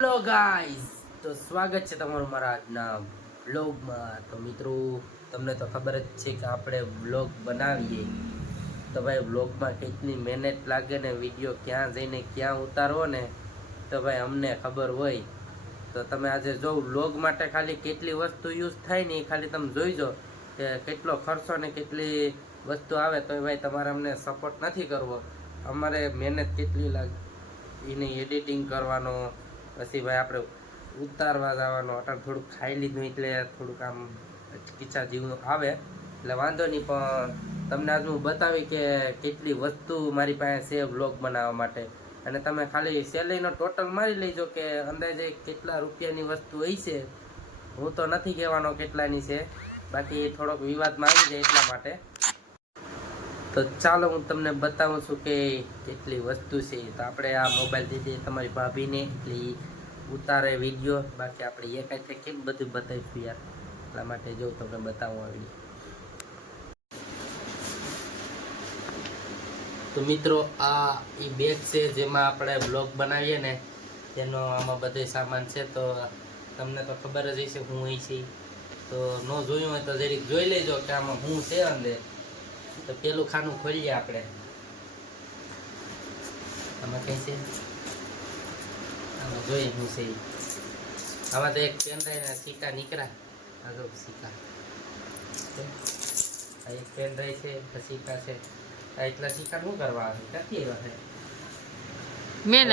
Hello guys, તો સ્વાગત છે તમારું મારા આજના વ્લોગમાં. તો મિત્રો, તમને તો ખબર જ છે કે આપણે વ્લોગ બનાવીએ તો ભાઈ વ્લોગમાં કેટલી મહેનત લાગે ને વિડીયો ક્યાં જઈને ક્યાં ઉતારવો ને તો ભાઈ અમને ખબર હોય. તો તમે આજે જો વ્લોગ માટે ખાલી કેટલી વસ્તુ યુઝ થાય ને એ ખાલી તમે જોઈજો કે કેટલો ખર્ચો ને કેટલી વસ્તુ આવે. તો ભાઈ તમારે અમને સપોર્ટ નથી કરવો, અમારે મહેનત કેટલી લાગે એને એડિટિંગ કરવાનો, પછી ભાઈ આપણે ઉતારવા જવાનો. અટાણ થોડુંક ખાઈ લીધું એટલે થોડુંક આમ કિચ્છા જેવું આવે, એટલે વાંધો નહીં. પણ તમને આજ હું બતાવી કે કેટલી વસ્તુ મારી પાસે છે વ્લોગ બનાવવા માટે. અને તમે ખાલી સેલેરીનો ટોટલ મારી લેજો કે અંદાજે કેટલા રૂપિયાની વસ્તુ હોય છે. હું તો નથી કહેવાનો કેટલાની છે, બાકી થોડોક વિવાદમાં આવી જાય એટલા માટે. તો ચાલો હું તમને બતાવું છું કે કેટલી વસ્તુ છે. તો આપણે આ મોબાઈલ દીધી તમારી ભાભીને, એટલે ઉતારે વિડીયો. બાકી આપણે એકાઈ કેમ બધું બતાવીશું યાર, એટલા માટે જો તમને બતાવવા આવી. તો મિત્રો, આ એ બેગ છે જેમાં આપણે બ્લોગ બનાવીએ ને તેનો આમાં બધો સામાન છે. તો તમને તો ખબર જ હશે હું હોય છે. તો ન જોયું હોય તો જરીક જોઈ લેજો કે આમાં હું છે અંદર. તો પેલું ખાનું ખોલીએ આપણે. આમાં કઈ છે, આમાં જોઈએ હું છે. આમાં તો એક પેન ડ્રાઈવ ના સિક્કા નીકળ્યા. આ જો સિક્કા, આ એક પેન ડ્રાઈવ છે, સિક્કા છે. એટલા સિક્કા શું કરવા આવે, ક્યાંથી આવ્યા છે? મેં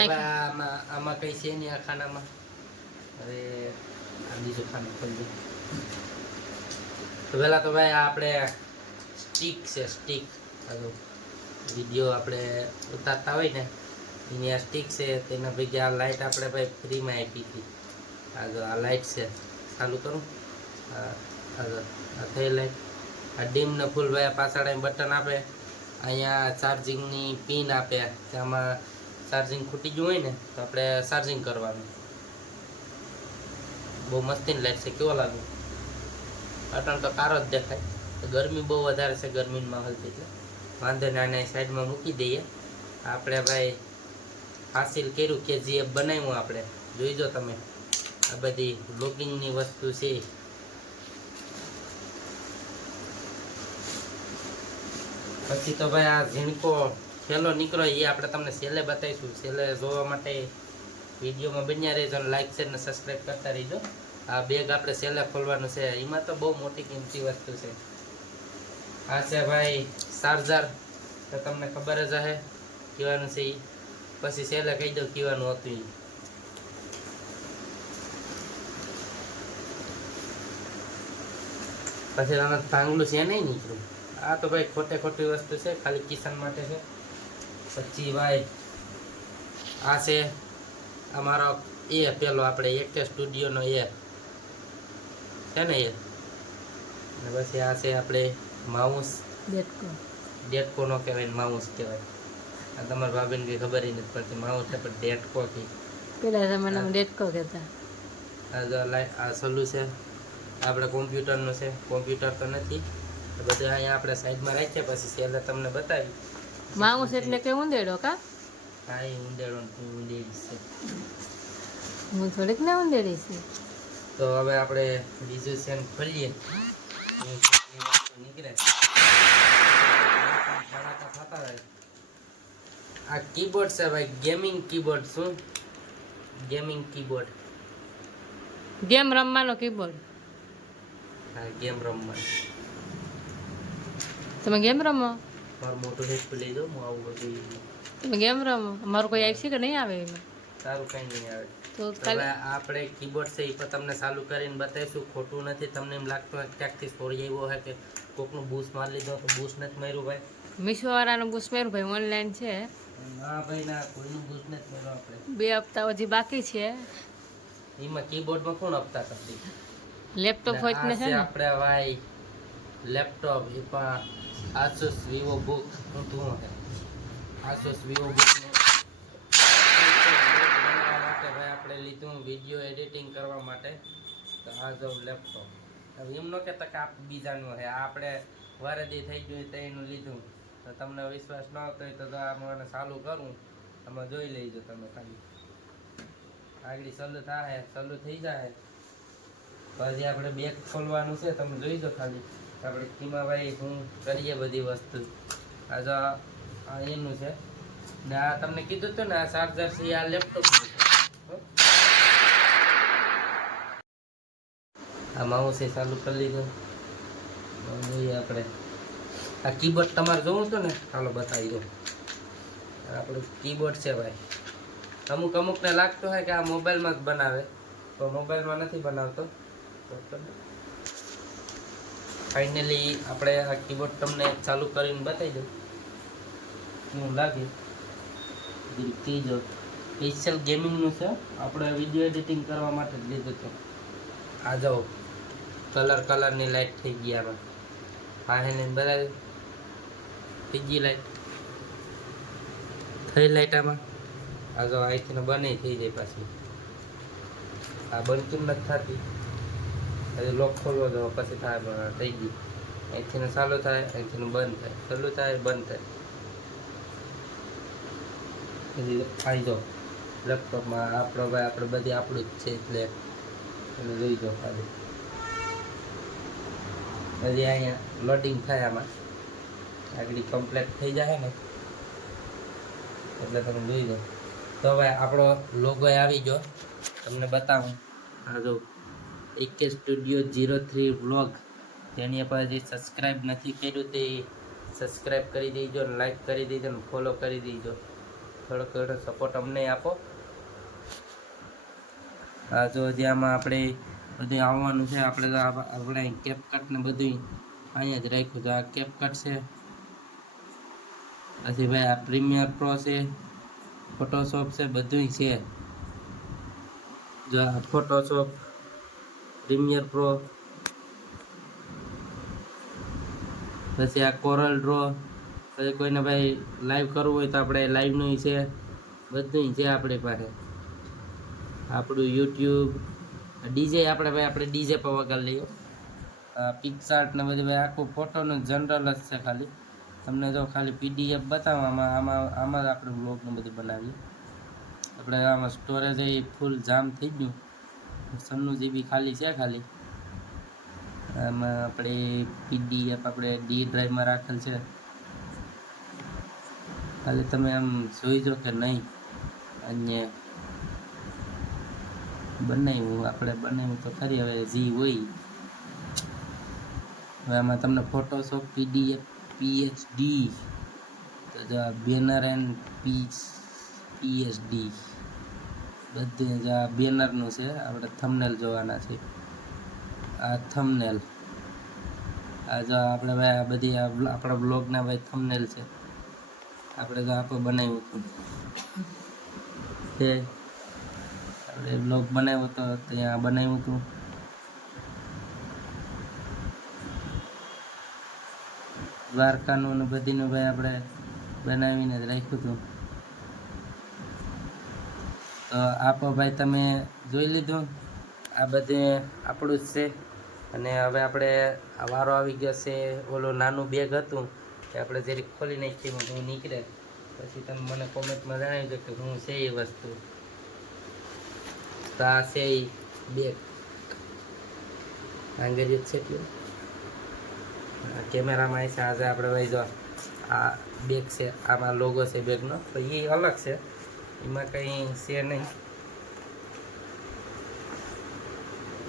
આમાં કઈ છે નહીં આ ખાનામાં. હવે આ બીજું ખાનું ખોલી. તો પેલા તો ભાઈ આપણે સ્ટીક છે, સ્ટીક. વિડીયો આપણે ઉતારતા હોય ને એની આ સ્ટીક છે. તેના ભેગી આ લાઇટ આપણે ભાઈ ફ્રીમાં આપી હતી. આ લાઇટ છે, ચાલુ કરું. આ થઈ લાઇટ. આ ડીમ ને ફૂલ ભાઈ પાછળ બટન આપે. અહીંયા ચાર્જિંગની પિન આપે, આમાં ચાર્જિંગ ખૂટી ગયું હોય ને તો આપણે ચાર્જિંગ કરવાનું. બહુ મસ્તીની લાઈટ છે, કેવો લાગે? અટણ તો કારો જ દેખાય. ગરમી બહુ વધારે છે, ગરમીનો માહોલ છે એટલે વાંધો ને આને સાઈડમાં મૂકી દઈએ. આપણે ભાઈ હાસિલ કર્યું કે જે બનાવ્યું આપણે જોઈજો તમે. આ બધી બ્લોગિંગની વસ્તુ છે. પછી તો ભાઈ આ ઝીણકો ખેલો નીકળો એ આપણે તમને છેલ્લે બતાવીશું. છેલ્લે જોવા માટે વિડીયોમાં બન્યા રહેજો અને લાઈક શેર ને સબસ્ક્રાઈબ કરતા રહીજો. આ બેગ આપણે છેલ્લે ખોલવાનું છે. એમાં તો બહુ મોટી કિંમતી વસ્તુ છે. આ છે ભાઈ ચાર્જર. તો તમને ખબર જ હશે કહેવાનું છે એ. પછી છેલ્લે કહી દઉં કહેવાનું હતું એ. પછી આમાં ભાંગલું છે નહીં નીકળ્યું. આ તો ભાઈ ખોટે ખોટી વસ્તુ છે, ખાલી કિચન માટે છે. પછી ભાઈ આ છે અમારો એ પેલો આપણે એક સ્ટુડિયોનો એ છે ને એ. અને પછી આ છે આપણે માઉસ. ડેટકો નો કહેવાય ને માઉસ કહેવાય. આ તમારા ભાભીને કંઈ ખબર નથી પડતી. માઉસ છે પણ ડેટકો કહે. પેલા જમાનામાં ડેટકો કહેતા. આ સલું છે આપણે કોમ્પ્યુટરનું છે. કોમ્પ્યુટર તો નથી. બધું અહીંયા આપણે સાઈડમાં રાખીએ. પછી છેલ્લે તમને બતાવી. માઉસ એટલે કે ઉંદેડો કા? હા, એ ઉંદેડો ઉંદેડી છે. હું થોડીક ને ઉંદેડી છે. તો હવે આપણે બીજું સેન ખોલીએ. નીકળે આ કીબોર્ડ છે ભાઈ, ગેમિંગ કીબોર્ડ. શું ગેમિંગ કીબોર્ડ? ગેમ રમવાનો કીબોર્ડ. હા, ગેમ રમવાનો. તમે ગેમ રમો? મારું મોટું હેડ ખોલી દો. હું આવું બધું. તમે ગેમ રમો? અમારું કોઈ આવશે કે નહીં આવે એમાં? સારું, કઈ નહીં આવે. તો હવે આપણે કીબોર્ડ છે એ પણ તમને ચાલુ કરીને બતાવીશું. ખોટું નથી. તમને એમ લાગતું હોય ક્યાંકથી છોડી આવ્યો હોય કે કોકનું બૂસ મારી લીધો, તો બૂસ નથી માર્યું ભાઈ. મીશો વાળાનું બૂસ મેરું ભાઈ, ઓનલાઈન છે. હા ભાઈ, ના, કોઈનું બૂસ નથી માર્યું આપણે. 2 હપ્તા હજી બાકી છે. એમાં કીબોર્ડમાં કોણ હપ્તા કરતી? લેપટોપ હોય ને છે ને આપણે ભાઈ લેપટોપ. એ પણ આસુસ વિવો બુક. હું તું આસુસ વિવો બુક બનાવવા માટે ભાઈ આપણે લીધું વિડીયો એડિટિંગ કરવા માટે. તો આ જો લેપટોપ. હવે એમ ન કહેતા કે આપ બીજાનું છે. આપણે વરદી થઈ ગયું તો એનું લીધું. તો તમને વિશ્વાસ ન આવતો હોય તો આ મને ચાલુ કરું, આમાં જોઈ લેજો તમે ખાલી. આગળ ચાલુ થઈ જાય પછી આપણે બેગ ખોલવાનું છે. તમે જોઈ દો ખાલી આપણે કિમાભાઈ હું કરીએ બધી વસ્તુ. આ જો આ એનું છે ને આ તમને કીધું હતું ને આ ચાર્જર છે આ લેપટોપ આ માઉસ એ ચાલુ કરી લીધો. જોઈએ આપણે આ કીબોર્ડ તમારે જોવું હતું ને ચાલો બતાવી દો. આપણું કીબોર્ડ છે ભાઈ. અમુકને લાગતું હોય કે આ મોબાઈલમાં જ બનાવે તો મોબાઈલમાં નથી બનાવતો. ફાઇનલી આપણે આ કીબોર્ડ તમને ચાલુ કરીને બતાવી દઉં શું લાગે. કીજો સ્પેશિયલ ગેમિંગનું છે. આપણે વિડીયો એડિટિંગ કરવા માટે જ લીધું હતું. આ જાઓ કલરની લાઈટ થઈ ગઈ આમાં. પાસે બધા થઈ ગઈ લાઈટ આમાં. આ જો અહીંથી બને થઈ જાય પાછી. આ બનતું નથી થતી. હજી લોક ખોલવો જો પછી થાય થઈ ગઈ. અહીંથી ચાલુ થાય અહીંથી બંધ થાય ચાલુ થાય બંધ થાય. પછી ફાયદો લેપટોપમાં આપણો ભાઈ આપણે બધી આપણું જ છે એટલે એને જોઈ દો ખાલી. હજી અહીંયા લોડિંગ થાય આમાં આગળ કમ્પ્લીટ થઈ જાય ને એટલે તમે જોઈ દો. તો હવે આપણો લોગો આવી ગયો તમને બતાવું. આ જો AK Studio 03 વ્લોગ જેની પર હજી સબસ્ક્રાઈબ નથી કર્યું તે સબસ્ક્રાઈબ કરી દેજો, લાઈક કરી દેજો ને ફોલો કરી દેજો. થોડો થોડો સપોર્ટ અમને આપો. આ જો હજી આમાં આપણે બધું આવવાનું છે. આપણે તો આપણે કેપકટ ને બધું અહીંયા જ રાખ્યું છે. આ કેપકટ છે. પછી ભાઈ આ પ્રીમિયર પ્રો છે, ફોટોશોપ છે, બધું છે. જો આ ફોટોશોપ, પ્રીમિયર પ્રો, પછી આ કોરલ ડ્રો. પછી કોઈને ભાઈ લાઈવ કરવું હોય તો આપણે લાઈવનું છે, બધું છે આપણી પાસે. આપણું યુટ્યુબ ડીજે આપણે ડીજે પર વગાડી લઈએ. પિક્સાર્ટ ને બધું ભાઈ આખું ફોટોનું જનરલ જ છે. ખાલી તમને જો ખાલી PDF બતાવવામાં આમાં જ આપણે વ્લોગનું બધું બનાવીએ. આપણે આમાં સ્ટોરેજ એ ફૂલ જામ થઈ ગયું. 96 GB ખાલી છે. ખાલી આમાં આપણે PDF આપણે ડી ડ્રાઈવમાં રાખેલ છે. ખાલી તમે આમ જોઈ જો કે નહીં અન્ય બનાવ્યું તો ખરી. હવે જી હોય હવે આમાં તમને ફોટોશોપ, PDF, PhD તો જો બેનર એન્ડ PSD બધું જો આ બેનરનું છે. આપણે થંબનેલ જોવાના છે. આ થંબનેલ આ જો આપણે ભાઈ આ બધી આપણા બ્લોગના ભાઈ થંબનેલ છે. આપણે તો આપણે બનાવ્યું હતું તે આપણે બ્લોગ બનાવ્યો હતો ત્યાં બનાવ્યું હતું. દ્વારકાનું ને બધીનું ભાઈ આપણે બનાવીને જ રાખ્યું હતું. તો આપો ભાઈ તમે જોઈ લીધું. આ બધું આપણું જ છે. અને હવે આપણે વારો આવી ગયો છે. ઓલું નાનું બેગ હતું કે આપણે જરીક ખોલી નાખીએ હું નીકળે પછી તમે મને કોમેન્ટમાં જણાવી દો કે હું છે એ વસ્તુ. તો આ છે એ બેગ આંગળી જ છે એટલું કેમેરામાં છે. આજે આપણે ભાઈ જો આ બેગ છે. આમાં લોગો છે બેગનો તો એ અલગ છે. એમાં કંઈ છે નહીં.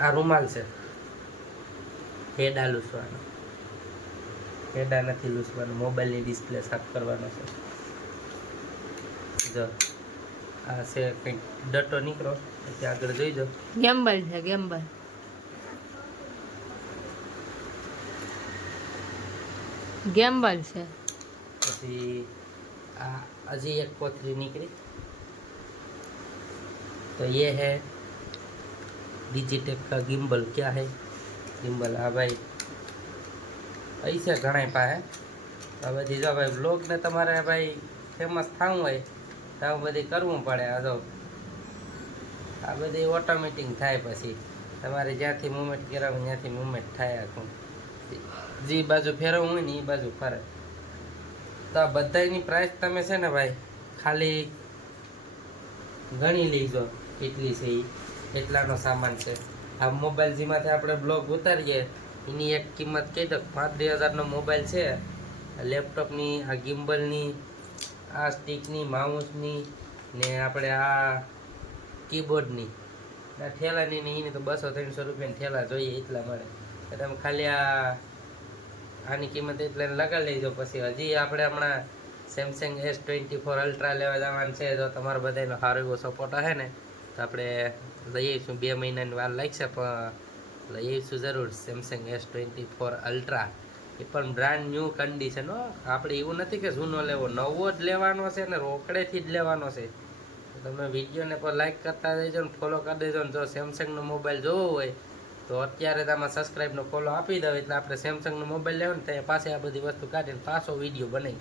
આ રૂમાલ છે. હેડા લૂસવાનો. હેડા નથી લૂસવાનો. મોબાઈલની ડિસ્પ્લે સાફ કરવાનો છે. જો આ છે કંઈક ડટો નીકળો પછી આગળ જોઈ દો. ગેમ્બલ છે ગેમ્બલ. ગેમ્બલ છે. પછી આ હજી એક કોથળી નીકળી तो ये है डिजिटेक का गिम्बल. क्या है गिम्बल? हाँ भाई ऐसे घણા પાસે તો બધી જો ભાઈ બ્લોગને તમારે ભાઈ ફેમસ થવું હોય તો બધી કરવું પડે. આ જો આ બધી ઓટોમેટિક થાય. પછી તમારે જ્યાંથી મૂવમેન્ટ કરાવું ત્યાંથી મૂવમેન્ટ થાય. આખું જે બાજુ ફેરવવું હોય ને એ બાજુ ફરે. તો આ બધાની પ્રાઇસ તમે છે ને ભાઈ ખાલી ગણી લીજો. કેટલી છે એ એટલાનો સામાન છે. આ મોબાઈલ જેમાંથી આપણે બ્લોગ ઉતારીએ એની એક કિંમત કહી દો 35,000નો મોબાઈલ છે. લેપટોપની, આ ગિમ્બલની, આ સ્ટીકની, માઉસની ને આપણે આ કીબોર્ડની આ ઠેલાની ને એની તો 200-300 રૂપિયાની ઠેલા જોઈએ એટલા મળે. તમે ખાલી આની કિંમત એટલે લગાવી લેજો. પછી હજી આપણે હમણાં સેમસંગ S24 અલ્ટ્રા લેવા જવાનું છે. જો તમારો બધાનો સારો એવો સપોર્ટ હશે ને તો આપણે લઈ આવીશું. 2 મહિનાની વાર લાગશે પણ લઈ આવીશું જરૂર. સેમસંગ S24 અલ્ટ્રા એ પણ બ્રાન્ડ ન્યૂ કન્ડિશન હો. આપણે એવું નથી કે જૂનો લેવો, નવો જ લેવાનો છે ને રોકડેથી જ લેવાનો છે. તમે વિડીયોને પર લાઈક કરતા જજો ને ફોલો કરી દેજો ને. જો સેમસંગનો મોબાઈલ જોવો હોય તો અત્યારે તમે સબસ્ક્રાઈબનો ફોલો આપી દો એટલે આપણે સેમસંગનો મોબાઈલ લેવો ને ત્યાં પાસે આ બધી વસ્તુ કાઢીને પાછો વિડીયો બનાવી.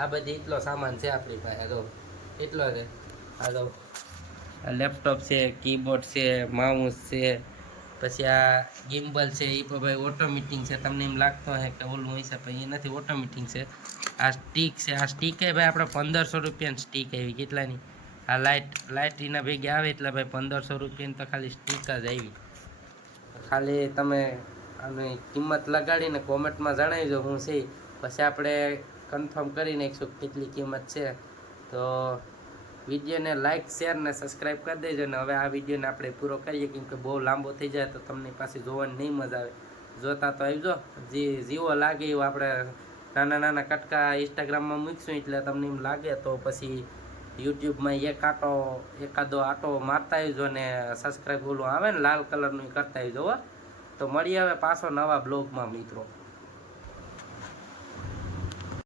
આ બધી એટલો સામાન છે આપણી પાસે. જો એટલો છે. આ જો લેપટોપ છે, કીબોર્ડ છે, માઉસ છે, પછી આ ગિમ્બલ છે એ પણ ભાઈ ઓટોમેટિક છે. તમને એમ લાગતો હશે કે ઓલું હોય છે પણ એ નથી, ઓટોમેટિક છે. આ સ્ટીક છે, આ સ્ટીક એ ભાઈ આપણે 1500 રૂપિયાની સ્ટીક આવી. કેટલાની? આ લાઇટ એના ભેગી આવે એટલે ભાઈ 1500 રૂપિયાની તો ખાલી સ્ટીક જ આવી. ખાલી તમે આની કિંમત લગાડીને કોમેન્ટમાં જણાવજો હું છે, પછી આપણે કન્ફર્મ કરી નાખીશું કેટલી કિંમત છે. તો વિડીયોને લાઇક, શેર ને સબસ્ક્રાઈબ કરી દેજો. ને હવે આ વિડીયોને આપણે પૂરો કરીએ કેમ કે બહુ લાંબો થઈ જાય તો તમને પાસે જોવાની નહીં મજા આવે. જોતા તો આવજો. જીવો લાગે એવું આપણે નાના નાના કટકા ઇન્સ્ટાગ્રામમાં મૂકીશું એટલે તમને એમ લાગે તો પછી યુટ્યુબમાં એકાદો આટો મારતા આવજો ને સબસ્ક્રાઈબ ઓલું આવે ને લાલ કલરનું એ કરતા આવજો. તો મળીએ હવે પાછો નવા બ્લોગમાં મિત્રો.